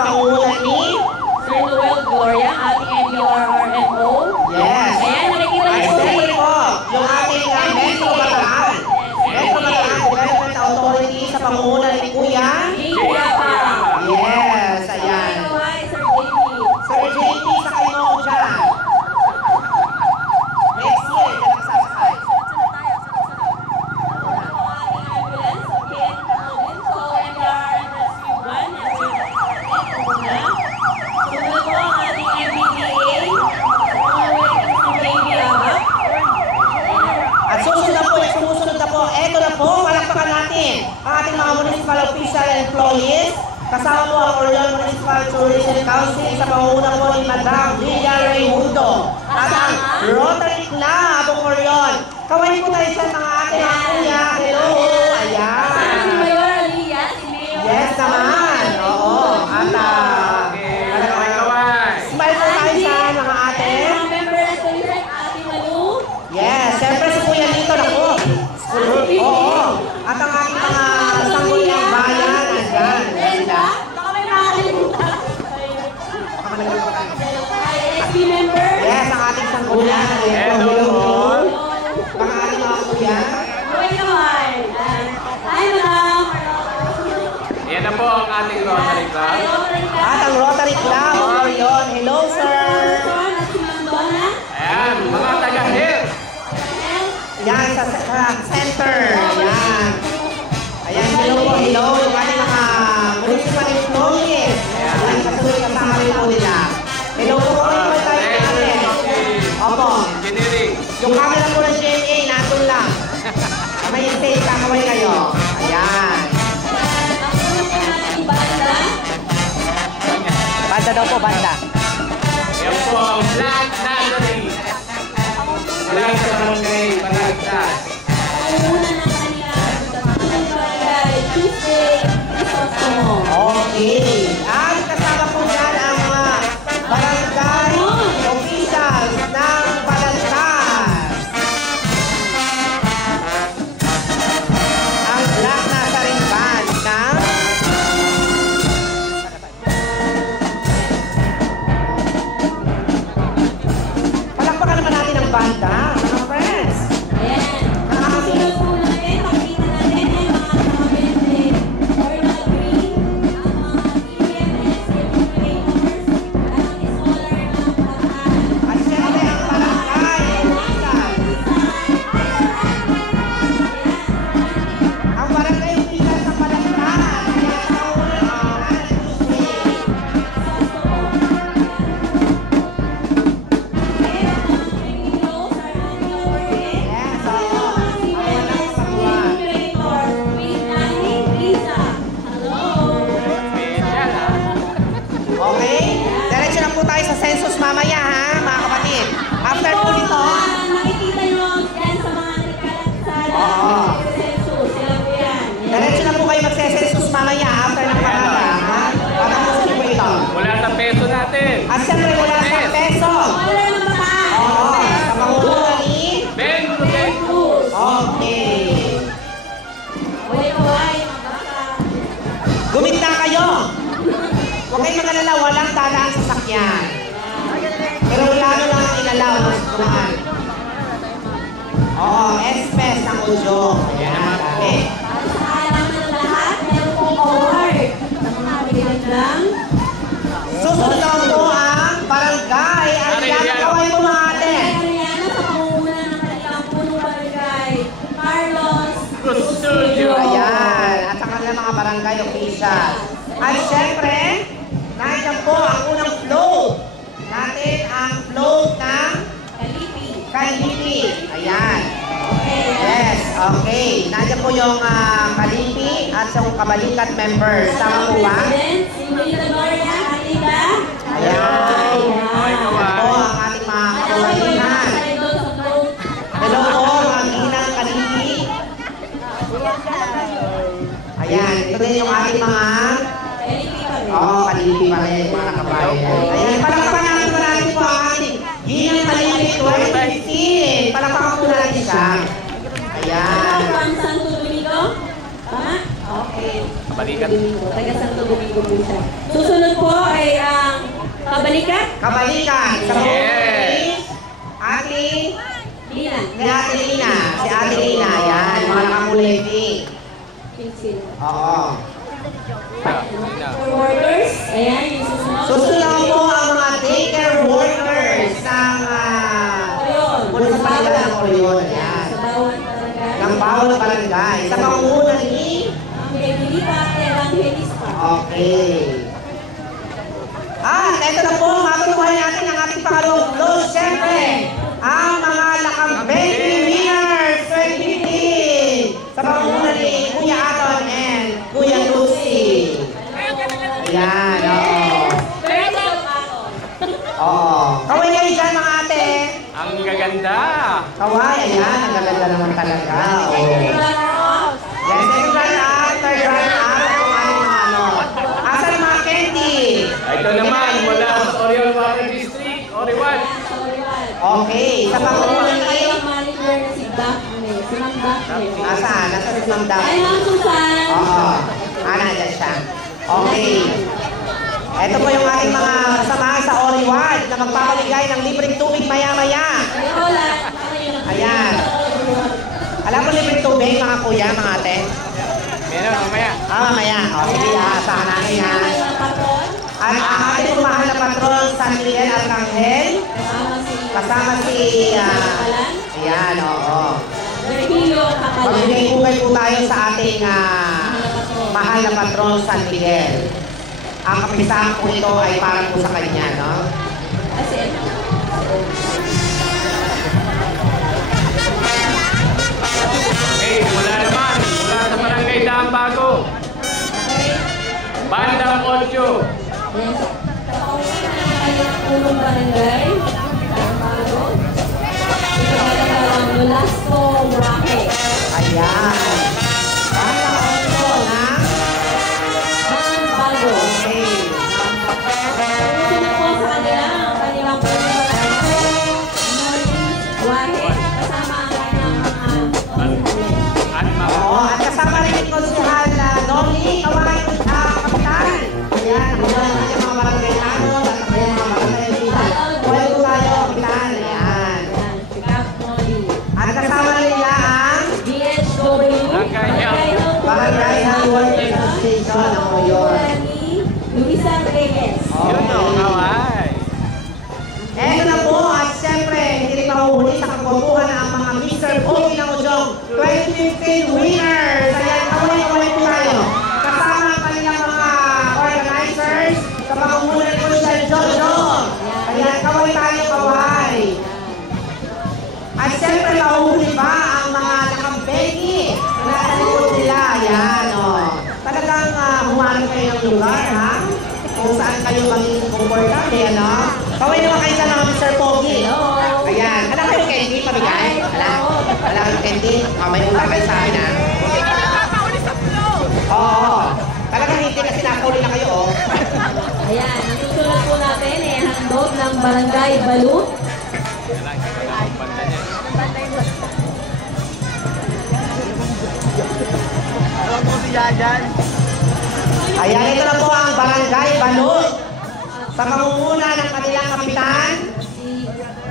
pangunguna ni Sir Noel Gloria, ating MBRRMO. Yes. Ayan, nakikita Ay, niyo po. siyempre po, yung ating Metro Bataan. Metro Bataan Development Authority sa pangunguna ni Kuya. Kuya pa. Yes, ayan. Sir JP, sakay mo ako dyan. Next year, dyan ang sasakay. At sumusunod na po, eto na po, palakpakan natin ang ating mga municipal official and employees. Kasama po ang Orion Municipal Tourism Council sa pangunguna po ni Madam Villa Raimundo at ang Rotary Club of Orion. Kaway po tayo sa mga ating mga kuya. Hello! Ayan! Yes naman! Oo! At smile po tayo sa mga ate. Yes! Siyempre si Kuya Lito na po. Oo! At ang ating mga sangguniang bayan. Ayan! Yes, ang ating sanggunian. Hello! Mga ating mga kuya. Yan na po ang ating Rotary Club. At ang Rotary Club of Orion. Hello, sir! Ayan, mga taga-hill. Yan, sa center. Ayan. Ayan, hello po. Hello, yung ating mga municipal employees. Ayan, kasunod kasama rin po nila. Hello po, kami po tayo natin. Opo. Engineering. Yung camera po ng GMA, natun lang. May stage, kakaway kayo. Ayan. Banda daw po, banda. Yan po ang Black Nursery. Black sa barangay Balagtas. Okay. At kasama po dyan ang mga barangay officials ng Balagtas. Ang Black Nursery Band ng palakpakan naman natin ang banda, mga friends. At siyempre ang barangay officials. Ang barangay officials ng Balagtas. Kaya sa una ang yes, oo. Ang walang sabuan. Okay? Diretso na po tayo sa census mamaya, ha, mga kapatid. After po nito, Nakikita nyo dyan sa mga nagkalat Oo. sila po yan. diretso na po kayo magse-census mamaya after ng parada, ha? Patapusin po ito. Wala sa peso natin. At siyempre wala sa peso. Wala ng bataan. Oo, sa pangunguna ni... Ben Cruz. Okay. Wala ko ay magbaka. Gumita kayo. Huwag kayong mag-alala, walang dadaan sa sakyan. Pero lalo lang ang inalaw ng sukuhan. Oo, express ang udyo. Ayan, dami. Sa alaman ng lahat, meron pong award sa mga kabilang lang. Susunod naman po ang barangay. Ariana, kaway po mga ate. Ariana sa pangunguna ng kanilang punong barangay, Carlos Studio. Ayan, at ang kanilang mga barangay official. At syempre, nandiyan po ang unang float. Natin ang float ng Kalipi. Kalipi. Ayan. Yes, okay. Nandiyan po yung Kalipi at yung Kabalikat members. Tama po ba? President, Simbolita Gloria, Atiba. Ayan. Ay, Ito kaway. po ang ating mga kawalingan. Hello po, mga ginang Kalipi. Ayan, ito din yung ating mga... Oo, Kalipi pa rin, mga kabayan. Ayan, palakpakan natin marami po ang ating ginang Kalipi 2015. Palakpakan po natin siya. Ayan. From Santo Domingo. Tama? Okay. Balikan. Taga Santo Domingo po siya. Susunod po, Kabalikan? Kabalikan. Sa Yes. Ate, Lina. ni Ate Lina. Si Ate Lina, yan. Mga nakakulay pink. Pink sila. Oo. For workers, ayan, yung susunod. Susunod po ang mga daycare workers ng munisipalidad ng Orion. Yan. Sa bawat barangay. Ng bawat barangay. Sa pangunguna ni... Ang Evangelista at Evangelista. Okay. Ito na po, matutuhan natin ang ating pangalawang close. Siyempre, ang mga Lakambenti Winners 2015 sa pangunguna ni Kuya Aton and Kuya Lucy. Ayan, oo. Oo. Kaway kayo dyan mga ate. Ang gaganda. Kaway, ayan. Ang gaganda naman talaga. Oo. Yes, second run up, third run up. Kung ano yung ano. Asan ang mga candy? Ito naman, mula sa Orion Water District, Oriwan. Okay, sa pangunguna ni... Ang manager na si Daphne. Si Ma'am Daphne. Nasaan? Nasa si Ma'am Ay, Daphne. Ma'am Susan. Oo. Nandiyan siya. Okay. Ito po yung ating mga samahan sa Oriwad na magpapamigay ng libreng tubig maya-maya. Hola. Ayan. Alam mo libreng tubig, mga kuya, mga ate? Meron, mamaya. Mamaya. O, sige, asahan namin yan. At ang ating mahal na patron, San Miguel Arcangel, kasama si... ayan, oo. Virgilio Kapalan. Magbibigay po tayo sa ating mahal na patron, San Miguel. Ang kapisahan po ito ay para po sa kanya, no? Okay, mula naman. Mula sa Barangay Daang Bago. Bandang 8. Ayan, sa kanyang punong barangay. Ang bago. Ito Nolasco Murake. Ayan. Para ako na. Ang bago. Okay. Susunod po sa kanila ang kanilang punong barangay. Wahe. Kasama ang kanyang mga At mga Oo, at kasama rin yung konsihal na Noli, Kaway, Kapitan. Ayan, ako na yung mga barangay nanon at ako yung mga barangay nila. Kaway po tayo, Kapitan. Ayan. Pick up Molly. At kasama nila ang DHW. Barangay Health. Barangay Health Workers Association ng Orion. Luisa Reyes. yun o, kaway. Eto na po, at siyempre, hindi rin mahuhuli sa kagwapuhan ang mga Mr. Pogi ng Ujong 2015 winners. Ayan, kaway-kaway po tayo. Kasama ang kanilang mga organizers sa pangunguna po siya, Jojo. Ayan, kaway tayo, kaway. At siyempre, mahuhuli pa ang mga nakambeki na nasa likod nila. Ayan, o. Talagang humanap kayo ng lugar, ha? Kung saan kayo maging comfortable, ano? Kaway naman kayo sa mga Mr. Pogi. Ayan. Alam kayo candy, pabigay? Alam kayo candy? May utang kayo sa amin, ha? Oo. Talagang hindi kasi nakauli na kayo, oh. Ayan, ang susunod po natin ay handog ng Barangay Balut. Banda niya. Ayan, ito na po ang Barangay Balut. Sa pangunguna ng kanilang kapitan. Si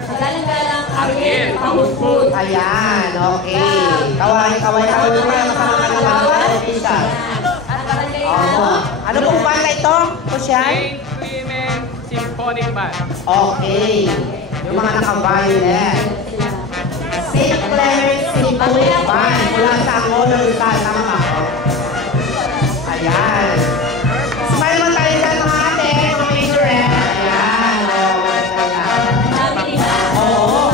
Galang-galang Ariel Pahutput. Ayan, okay. Kaway naman ang kasama ng mga official. At Barangay Oo. Ano pong banda ito? Kusyay? Saint Women Symphonic Band. Okay. Yung mga naka-violet. St. Clement Symphonic Band. Mula sa Angola, Rizal. Tama ba ako? Ayan. Smile naman tayo dyan mga ate, mga majorette. Ayan. Dami nila. Oo.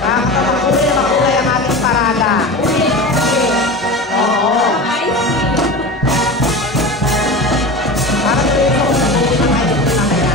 Makakapagkulay na makulay ang ating parada. Oo. Para sa rin ako sa buhay ng ating pinakamaya.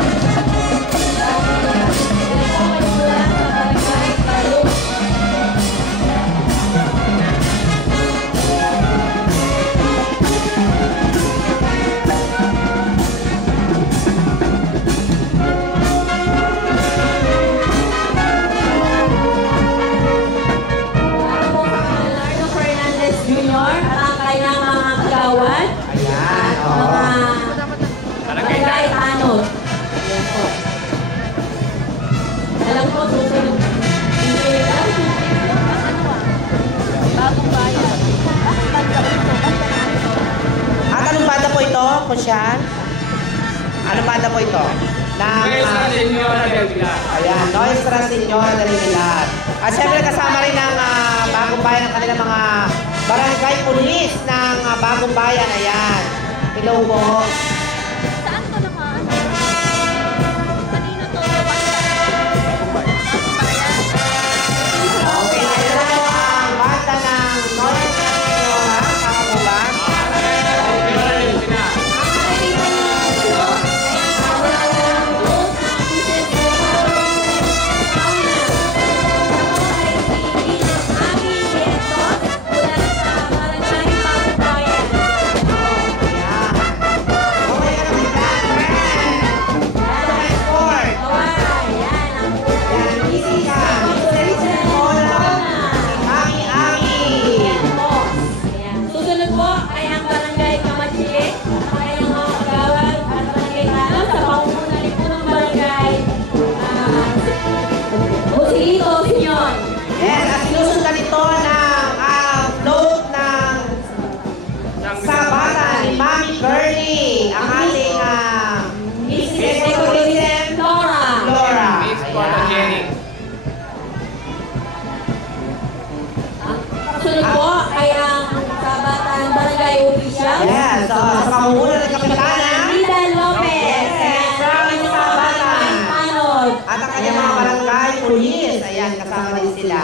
Ano banda po ito? Nuestra Señora del Pilar. Ayan, Nuestra Señora del Pilar. At syempre kasama rin ng Bagong Bayan ng kanilang mga barangay pulis ng Bagong Bayan. Ayan. Hello po. Saan ko naman? Kanino to? Okay, ito na po ang banda ng Nuestra Señora. Tama po ba? Señora del Pilar. Susunod po ay ang Barangay Kamachile, ay ang mga kagawad at Barangay Tano sa pangunguna rin po ng Barangay Joselito Sinyon. Yes, at sinusundan ito ng float ng sabata ni Mami Curly, ang ating Mrs. Ecotourism Flora. Flora. Miss Photogenic. Susunod po ay ang Sabatan Barangay Official. Yes, sa pangunguna ng Kapitana Lidan Lopez. from Sabatan. Manod. At ang kanyang mga barangay pulis. Ayan, kasama din sila.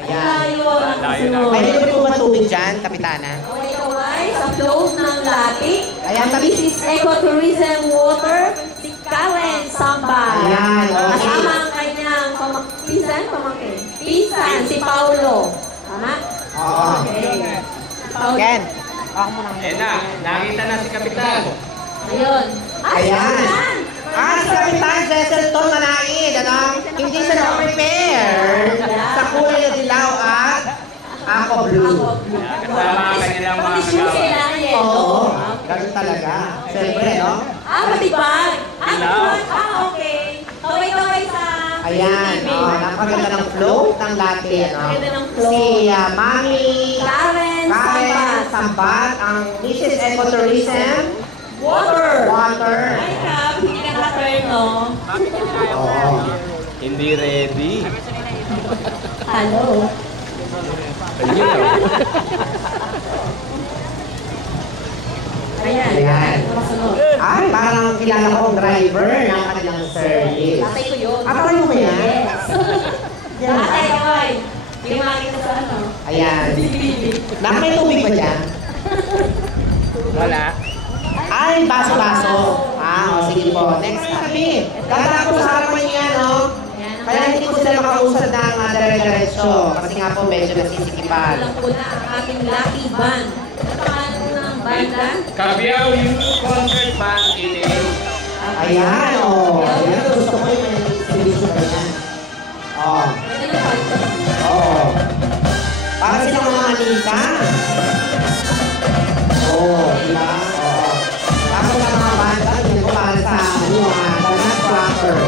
Ayan. Layo ang susunod. Ay, dito po ba tubig dyan, Kapitana? Kaway-kaway sa float ng Lati. Ayan, This is Ecotourism Water, si Karen Sambal. Ayan, okay. Kasama ang kanyang pinsan, si Paulo. Tama? Oo. Okay. Paulo. Ken, ako muna. Eh na, nakita na si Kapitan. Ayun. Ayan. Ayan. Si Kapitan Cecilton Manaid, ano? Hindi siya na-prepare sa kulay na dilaw at ako blue. Kasama ang kanilang mga kagawad. Oo, ganun talaga. Siyempre, no? Matibag. Okay. Kaway-kaway sa... Ayan, napaganda ng float ng latte, no? Napakaganda ng float. Si Mami Karen Karen Sambat. Sambat, ang Mrs. Ecotourism Water. Water. Ay, Kap, hindi ka naka-turn, no? Oo. Hindi ready. Hello. Ayan. Ayan. Makasunod. Ay, parang kilala ko ang driver ng kanilang service. Tatay ko yun. Tatay mo yan? Yes. Tatay ko ay. Yung makikita sa ano. Ayan. Bibi. May tubig ba dyan? Wala. Ay, baso-baso. Sige po. Next kami. Ganda ko sa harapan niya, no? Kaya hindi ko sila makausap ng dire-diretso. Kasi nga po, medyo nasisikipan. Alam ko na ang ating lucky band. Ano pangalan ng banda? Cabiao Youth Concert Band Inilu. Ayan, o. Ayan, gusto ko yung service ba yan? Oo. Ito na pa. Oo. Para silang mga manita. Oo, diba? Oo. Tapos ang mga banda, hindi ko para sa the Nutcracker.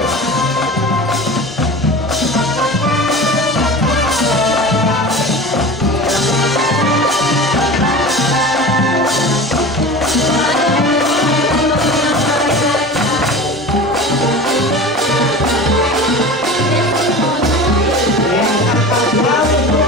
Ayan, ang pag-gawin mo,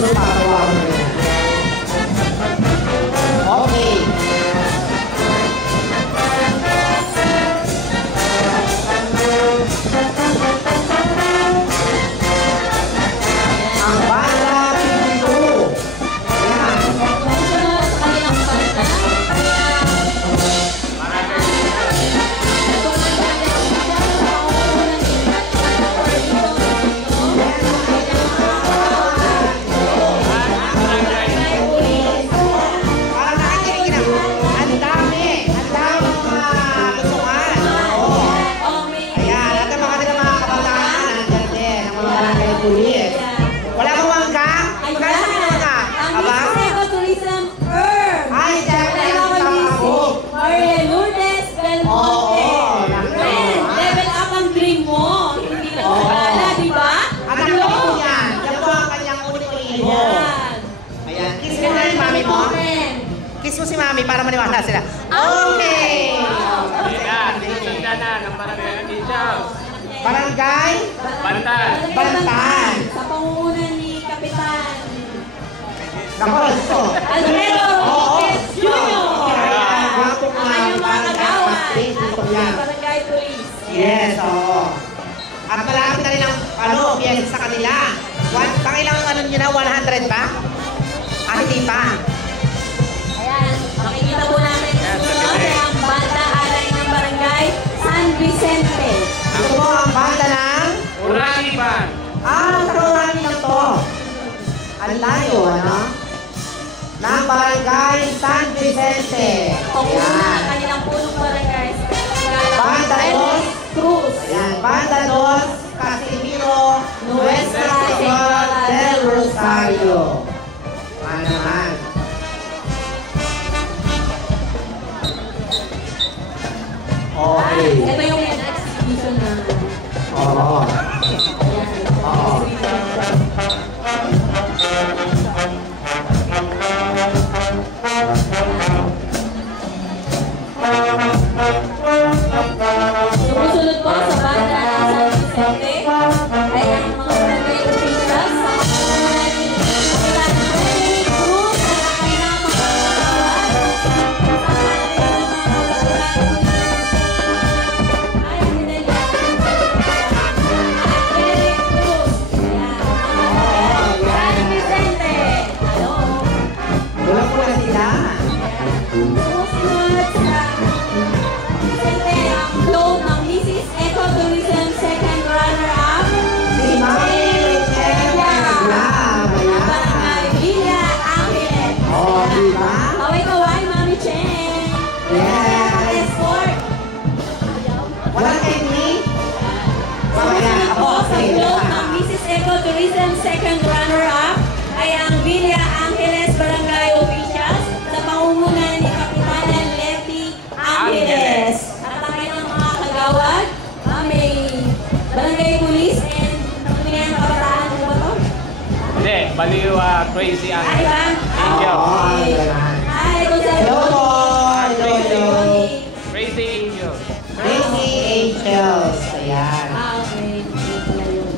susunod tatawagan ko yan. Okay. Ang banda Pipilu. Yan. Susunod sa kanilang banda, Parang nakikinig na. Ang dami mga gustuhan. Oo. Ayan, at ang mga nila mga kabataan, nandyan din, ang mga barangay pulis. Wala bang wangka? Magkano sa mga? Aba? Ecotourism Earth. Ay, siyempre, Kailangan sa music. ako. Maria Lourdes Belmonte. Oo, Friend, level up ang dream mo. Hindi na ko kilala, di ba? At ang loob po yan. Yan po ang kanyang ulit-ulibo. Ayan. Ayan, kiss mo na yung mami mo. Friend. Kiss mo si mami para maniwala sila. Okay! Ayan, susundan na ng barangay officials. Barangay? Bantan. Bantan. Sa pangunguna ni Kapitan Nako, gusto. Alfredo Oo. Roques Jr. Ayan, wapo Ang nga. kanyang mga kagawan at Dito yan. barangay police. Yes, oo. At malapit na rin ang piyesa sa kanila. Pangilang ano nyo na, 100 ba? Ah, hindi pa. Ayan, makikita po namin Ayan, sa susunod bibig. ay ang banda alay ng barangay San Vicente. Ito po ang banda ng... Urani Band. Sa Urani lang to. Ang layo, ano? Ng barangay San Vicente. Panguna ang Ayan. kanilang punong barangay sa Banda dos. Cruz. Ayan, banda dos, Casimiro, Nuestra Señora del Rosario. Ano naman? Okay. Ito yung exhibition na. Oo. Ayan. Oo. Sumusunod po sa banda ng San Vicente ay ang mga barangay officials sa pangunguna ni Kapitan Frederick Cruz at ang kanyang mga kagawan. Ay, hindi nila. Frederick Cruz. Ayan. San Vicente. Hello. Wala po na sila. Sumusunod sa Vicente ang float ng Mrs. Ecotourism second runner-up. Si Mami Michelle Grab. Ng barangay Villa Angeles. Oo, di ba? Kaway-kaway, Mami Chen. Yes. Escort. Walang technique? Ayan, Sumusunod po ako. sa float ng Mrs. Ecotourism second runner-up ay ang Villa Angeles Barangay Officials sa pangunguna ni Kapitanan Leti Angeles. At ang kanyang mga kagawad, may Barangay Police and Pangunguna Kabataan mo ba to? Hindi, baliw Crazy Ay Angel. ba? Angel. Okay. Ay, kung sa Hello po. Hello, hello. Crazy Angel. Crazy Angels. Ayan. Okay. Pala yun.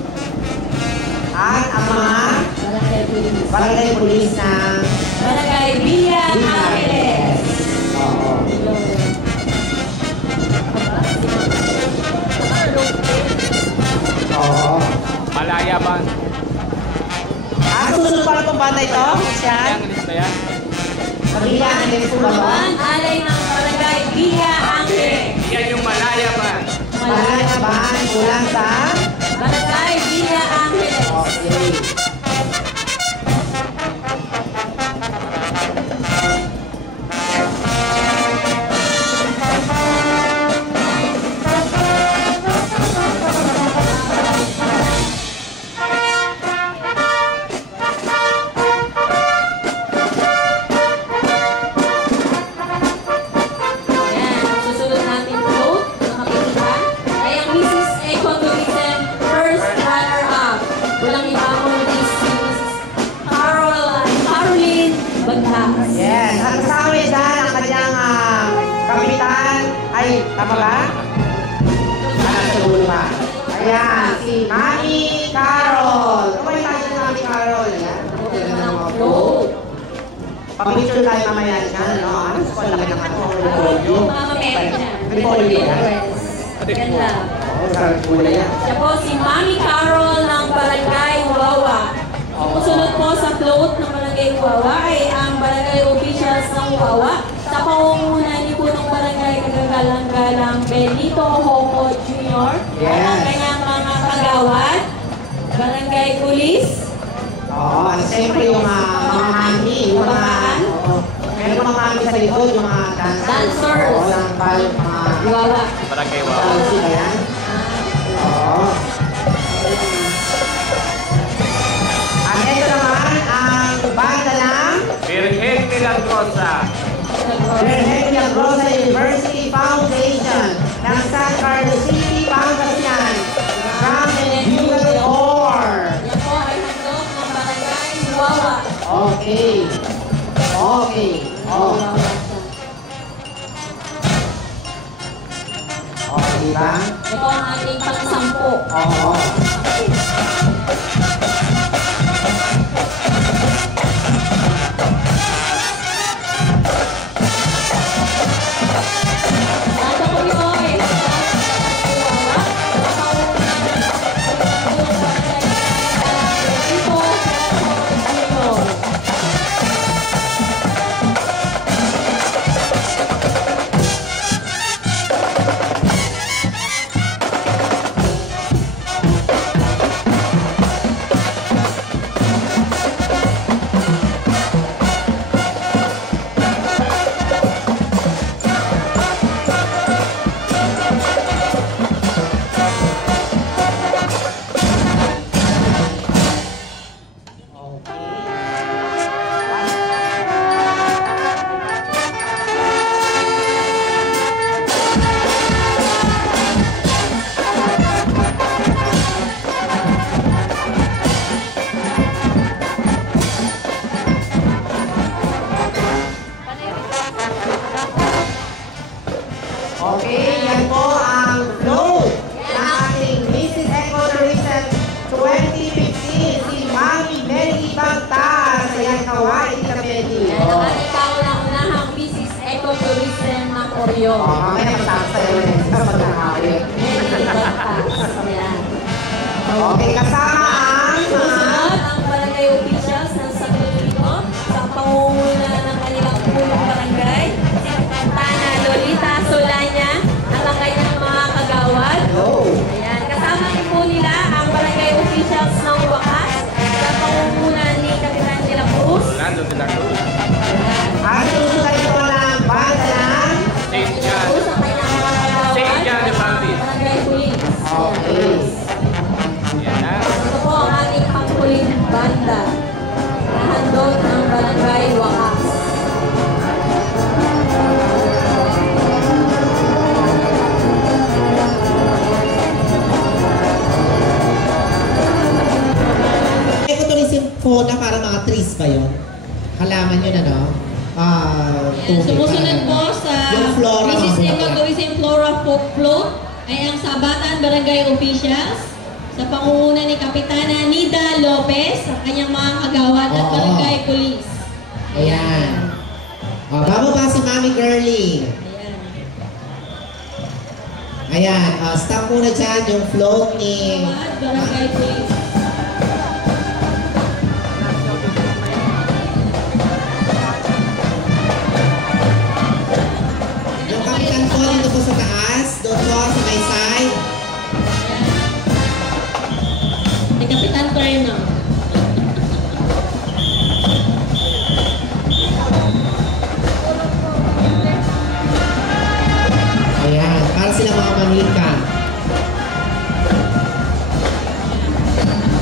At ang mga Barangay Police. barangay pulis ng Barangay Villa Angeles. Oo. Oo. Malaya Band. Susunod pa lang pong banda ito? Siya? Ang lista yan. Pagbilang ang po ba ba? Ang alay ng Barangay Villa Angeles. Yan yung Malaya Band. Malaya ba? Kulang sa? Barangay Villa Angeles. Okay. Ayan, ang susunod natin float na makikita ay ang Mrs. Ecotourism first runner-up. Walang iba kundi si Mrs. Caroline Bagnas. Yes. At kasama rin dyan ang kanyang kapitan. Ay, tama ba? Nasa dulo ba? Ayan, si Mami Carol. Ano ba yung tawag ni Mami Carol? Yan. Pag-picture tayo mamaya dyan, no? Ano sa laki ng ano? Repolyo. Mga meron yan. Repolyo yan? Ganda. Oo, sarap kulay yan. Siya po si Mami Carol ng Barangay Wawa. Sumunod po sa float ng Barangay Wawa ay ang barangay officials ng Wawa sa pangunguna ni po ng barangay kagagalang-galang Benito Hoco Jr. At ang kanyang mga kagawad, barangay pulis. Oo, at siyempre yung mga mami, yung mga... Meron mga mami sa likod, yung mga dancers. Oo, yung mga... Wawa. Barangay Wawa. Dancing na yan. Oo. At ito naman ang banda ng Virgen Milagrosa. Virgen Milagrosa University Foundation ng San Carlos City, Pangasinan. From Ecuador. Yan po ay handog ng barangay Wawa. Okay. Okay. Oh. Oh, diba? Ito ang ating pang-sampo. Oo. Ito po yung ay Okay, yan po ang float ng ating Mrs. Eco Tourism 2015, si Mami Melly Bagtas. Ayan, kawai, Tita Melly. Yan ang ating kaunang-unahang Mrs. Eco Tourism ng Oreo. Mamaya matapos tayo rin sa pagkakawin. Yan. Okay, kasama ang Susunod ang barangay officials ng Sagrado sa pangunguna ng kanilang punong barangay, si Kapitana Lolita Solanya at ang kanyang mga kagawad. Ayan, kasama rin po nila ang barangay officials ng Wakas sa pangunguna ni Kapitan de la Cruz. Orlando de la Cruz. at susunod ito ng banda ng St. John. Cruz ang kanyang mga kagawad. St. John the Baptist. Barangay Police. Okay. Yan na. Ito po ang ating pangkuling banda na handog ng barangay Wakas. Ecotourism po na para mga trees ba yun? Halaman yun ano? Ayan, sumusunod po sa Yung flora, Mrs. mga Eco bulaklak. Tourism Flora Folk Float ay ang Sabatan Barangay Officials sa pangunguna ni Kapitana Nida Lopez, ang kanyang mga kagawad at Oo. Barangay Police. Ayan. Bababa si Mami Girlie. Ayan. Ayan, stop muna dyan yung float ni... Kagawad, Barangay Police. Yung kapitan po dito po sa taas, doon po sa may side. Si Kapitan Perno. Ayan, para sila mga manika.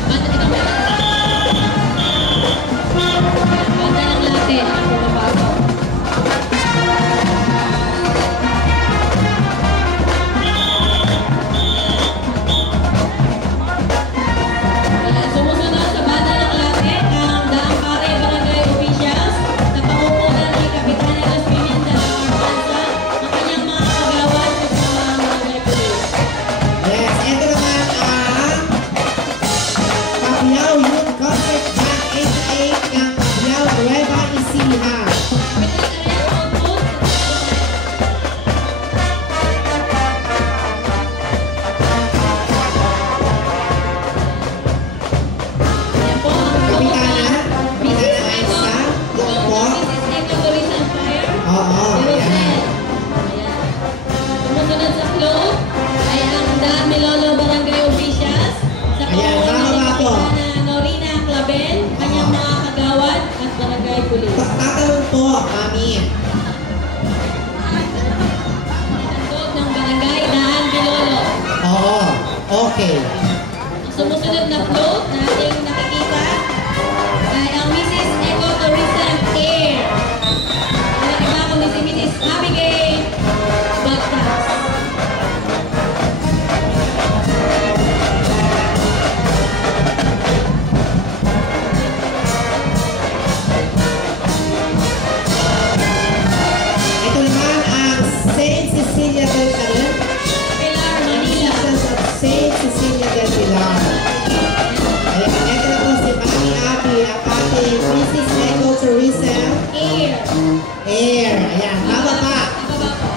Banda ni Kapitan. Banda ng latte. Ang pumapasok. Ayan, sumusunod sumunod na float na ating nakikita ay ang Mrs. Ecotourism Air. Walang iba kundi si Mrs. Abigail Bagtas. Ito naman ang Saint Cecilia del Pilar. Pilar, Manila. Saint Cecilia del Pilar. Ayan, ito na po si Mami Abby, ang ating Mrs. Ecotourism Air. Air. Ayan, bababa. Bababa po.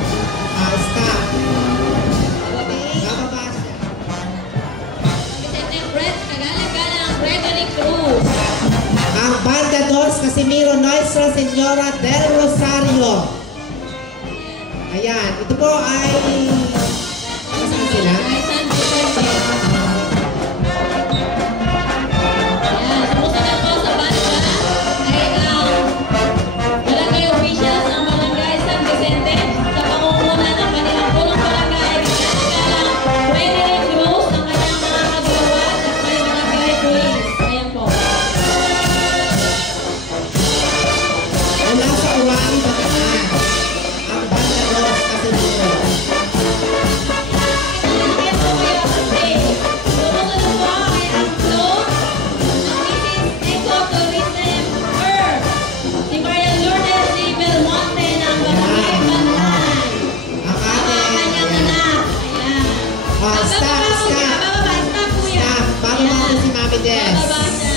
Stop. Bababa. Bababa siya. Vicente Fred, Kagalang-galang Gregory Cruz. Ang Banda Dos Casimiro Nuestra Señora del Rosario. Ayan, ito po ay... Saan sila? Ay, San Vicente. Ayan, sumusunod po sa banda ay ang barangay officials ng barangay San Vicente sa pangunguna ng kanilang punong barangay Kagalang Gregory Cruz ng kanyang mga kagawad at may barangay police. Ayan po. Mula sa Uwani, Bataan. Ang Banda Dos Casimiro. Ayan po kayo sa stage. Sumunod po ay ang float ng Mrs. Ecotourism Earth. Si Maria Lourdes de Belmonte ng Barangay Bantan. Ang Ang ating... kanyang anak. Ayan. Oh, stop, Bababa, stop. bababa, stop kuya. Stop. Bababa Ayan. po si Mami Des. Bababa siya.